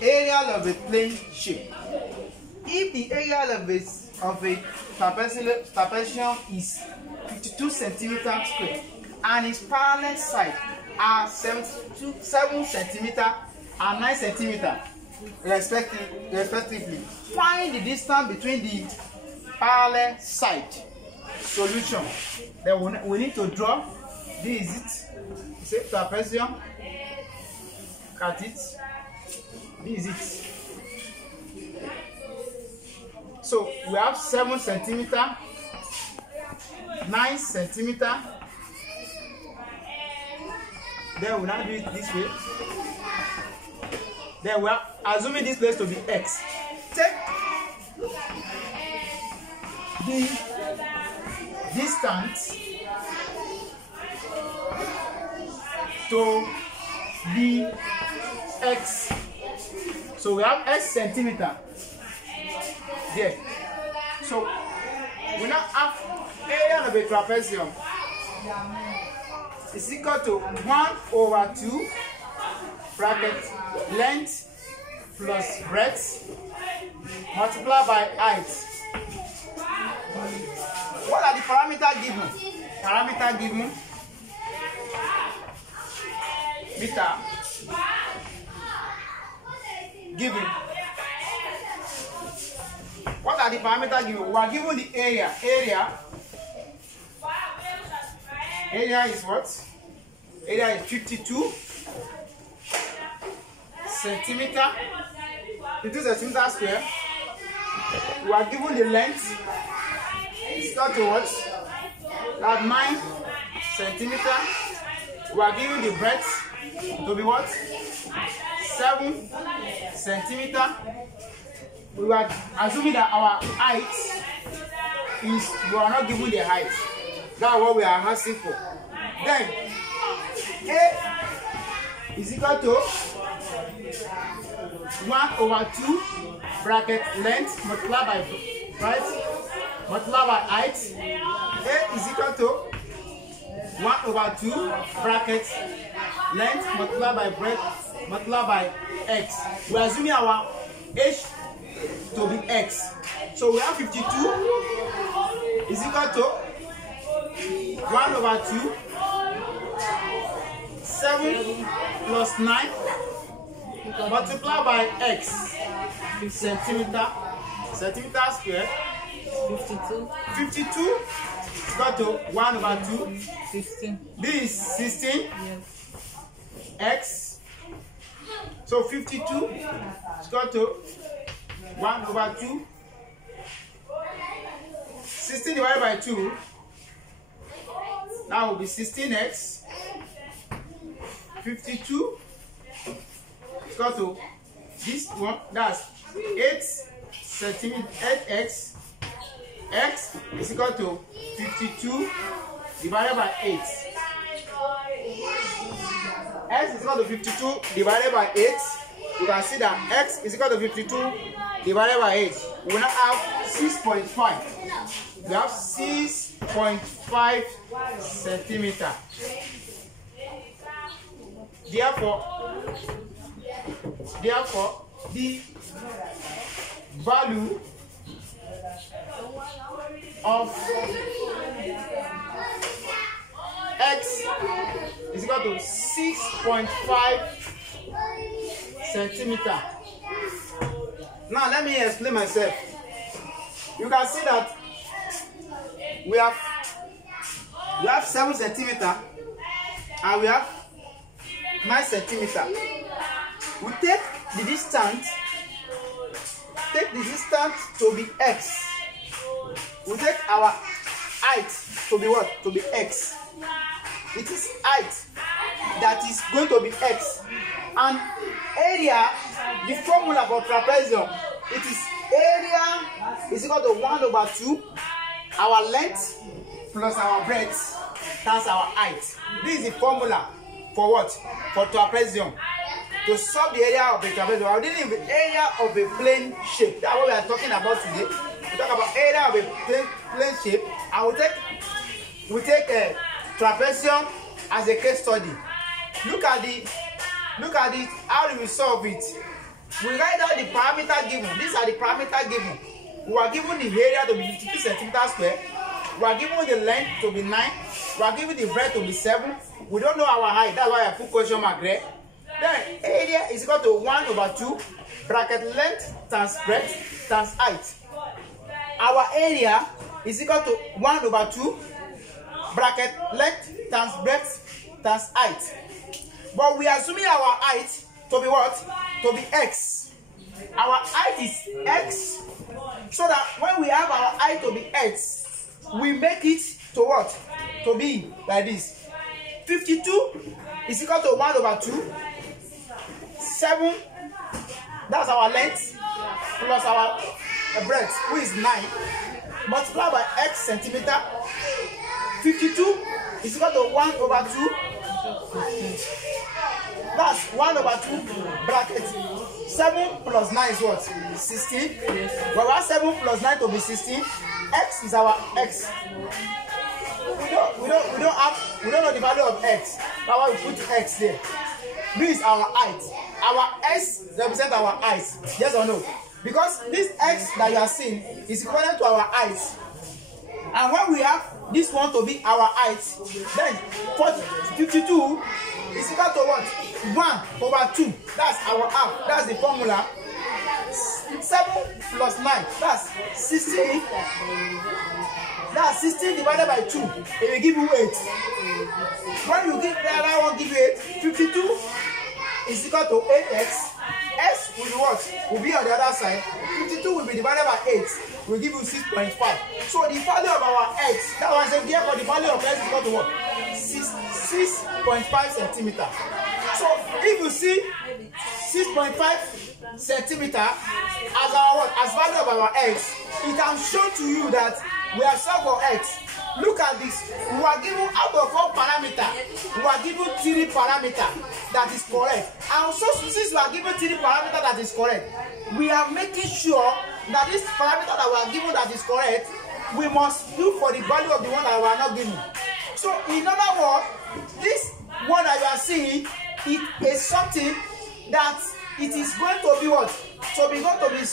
Area of a plane shape. If the area of a trapezium is 52 centimeters square and its parallel sides are 7 centimeters and 9 centimeters respectively, find the distance between the parallel side. Solution. Then we need to draw. This is it. Say trapezium. Cut it. This is it. So we have 7 centimeters, 9 centimeters. Then we now do it this way. Then we are assuming this place to be x. Take the distance to the x. So we have x centimeter there. So we now have area of a trapezium is equal to 1/2 bracket length plus breadth multiplied by height. What are the parameters given? Parameter given meter given. What are the parameters given? We are given the area. Area is what? Area is 52 centimeter, 52 centimeter square. We are given the length. It's equal to what? That's 9 centimeter. We are given the breadth to be what? 7 centimeter. We are assuming that our height is, we are not given the height. That's what we are asking for. Then A is equal to 1/2 bracket length multiplied by breadth multiplied by height. A is equal to 1/2 bracket length multiplied by breadth multiplied by x. We are assuming our h to be x. So we have 52 is equal to 1/2 7 plus 9 multiplied by x centimeter square. 52 is equal to 1/2 16. This is 16. Yes. X. So 52 is equal to 1/2. 16 divided by 2. That will be 16x. 52 is equal to this one. That's 8 centimeters. 8x. X is equal to 52 divided by 8. X is equal to 52 divided by 8. You can see that x is equal to 52 divided by 8. We now have 6.5. We have 6.5 centimeters. Therefore, the value of x is equal to 6.5 centimeters. Now let me explain myself. You can see that we have 7 centimeters and we have 9 centimeters. We take the distance to be x. We take our height to be what? To be x. It is height that is going to be x. And area, the formula for trapezium, it is area is equal to 1/2 our length plus our breadth. That's our height. This is the formula for what? For trapezium. To solve the area of a trapezium, I'm dealing with the area of a plane shape. That's what we are talking about today. We talk about area of a plane shape, and we take a trapezium as a case study. Look at the Look at it. How do we solve it? We write down the parameter given. These are the parameters given. We are given the area to be 52 centimeters square. We are given the length to be 9. We are given the breadth to be 7. We don't know our height. That's why I put question mark there. Then area is equal to 1/2 bracket length times breadth times height. Our area is equal to 1/2 bracket length times breadth times height. But we are assuming our height to be what? To be x. Our height is x. So that when we have our height to be x, we make it to what? To be like this. 52 is equal to 1/2. 7, that's our length, plus our breadth, which is 9, multiplied by x centimeter. 52 is equal to 1/2. That's 1/2 bracket. 7 plus 9 is what? 16. We want 7 plus 9 to be 16. X is our x. We don't know the value of x. That's why we put x there. B is our height. Our s represents our height. Yes or no? Because this x that you are seeing is equivalent to our height. And when we have this one to be our height, then 52 is equal to what? 1/2. That's our half. That's the formula. 7 plus 9. That's 16. That's 16 divided by 2. It will give you 8. When you give the other one, give you 8. 52 is equal to 8x. S will be what? Will be on the other side. 52 will be divided by 8. Will give you 6.5. So the value of our x, that was a therefore the value of x is equal to what? 6.5 centimeter. So if you see 6.5 centimeter as our what? As value of our x, it can show to you that we have solved for x. Look at this. We are given out of 4 parameters. We are given 3 parameters that is correct. And so since we are given 3 parameters that is correct, we are making sure that this parameter that we are given that is correct, we must look for the value of the one that we are not given. So in other words, this one that you are seeing, it is something that it is going to be what? So we going to be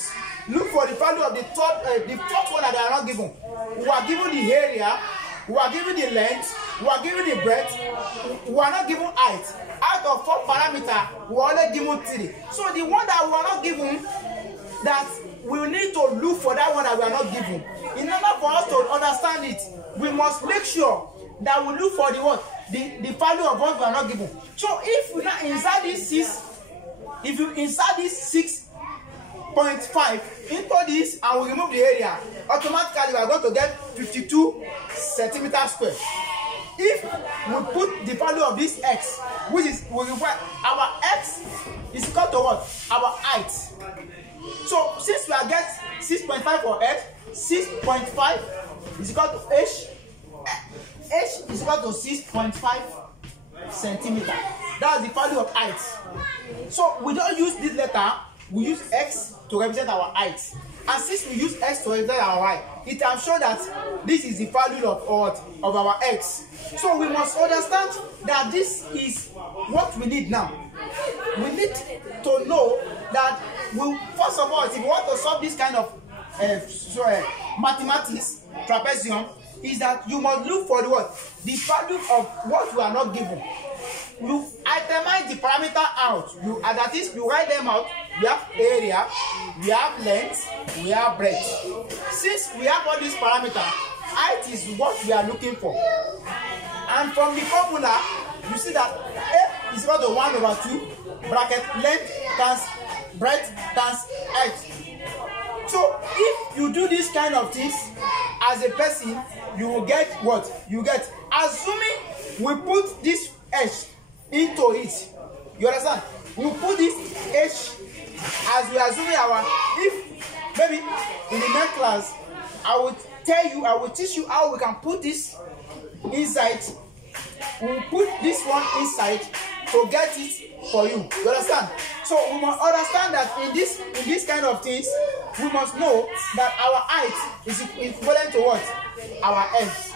look for the value of the fourth one that they are not given. We are given the area, we are given the length, we are given the breadth, we are not given height. Out of 4 parameters, we are only given 3. So the one that we are not given, that we need to look for that one that we are not given. In order for us to understand it, we must make sure that we look for the what? The value of what we are not given. So if we now insert this 6, if you insert this 6.5 into this and we remove the area, automatically we are going to get 52 centimeters square. If we put the value of this x, which is we require our x is equal to what? Our height. So since we are get 6.5 for x, 6.5 is equal to h. H is equal to 6.5 centimeter. That's the value of height. So we don't use this letter, we use x to represent our height. And since we use x to represent our height, it can show that this is the value of our x. So we must understand that this is what we need now. We need to know that first of all, if we want to solve this kind of mathematics, trapezium, is that you must look for the what? The value of what you are not given. You itemize the parameter out. That is, you write them out. We have area, we have length, we have breadth. Since we have all these parameters, height is what we are looking for. And from the formula, you see that F is equal to 1/2 bracket length times breadth times height. So if you do this kind of things as a person, you will get what? You get, assuming we put this h into it. You understand? We put this h as we are assuming if maybe in the next class, I will teach you how we can put this inside. We will put this one inside to get it for you. You understand? So we must understand that in this kind of things, we must know that our height is equivalent to what? Our length.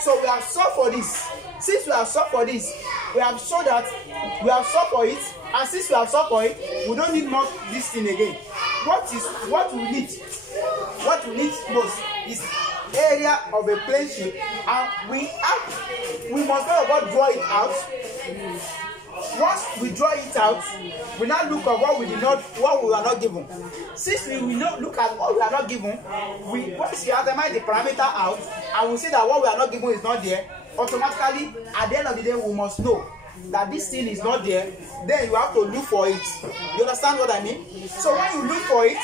So we have solved for this. Since we have solved for this, we have shown that we have solved for it And since we have solved for it, we don't need more this thing again. What we need most is area of a plane shape, and we must first of all draw it out. Once we draw it out, we now look at what we are not given. Since we will not look at what we are not given, once we itemize the parameter out and we see that what we are not given is not there, automatically at the end of the day we must know that this thing is not there. Then you have to look for it. You understand what I mean? So when you look for it,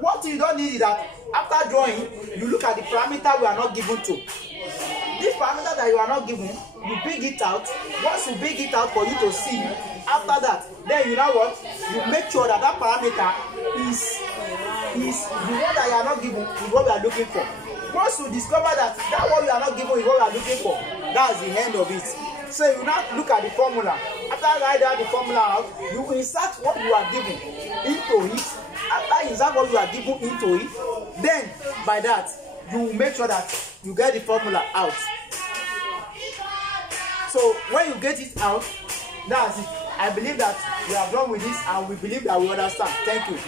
what you don't need is that after drawing, you look at the parameter we are not given to. This parameter that you are not given, you bring it out. Once you bring it out for you to see, after that, then you know what? You make sure that that parameter is the one that you are not given is what we are looking for. Once you discover that what you are not given is what we are looking for, that's the end of it. So you now look at the formula. After write out the formula out, you insert what you are given into it. After you insert what you are given into it, then by that you will make sure that you get the formula out. So when you get it out, that's it. I believe that we are done with this, and we believe that we understand. Thank you.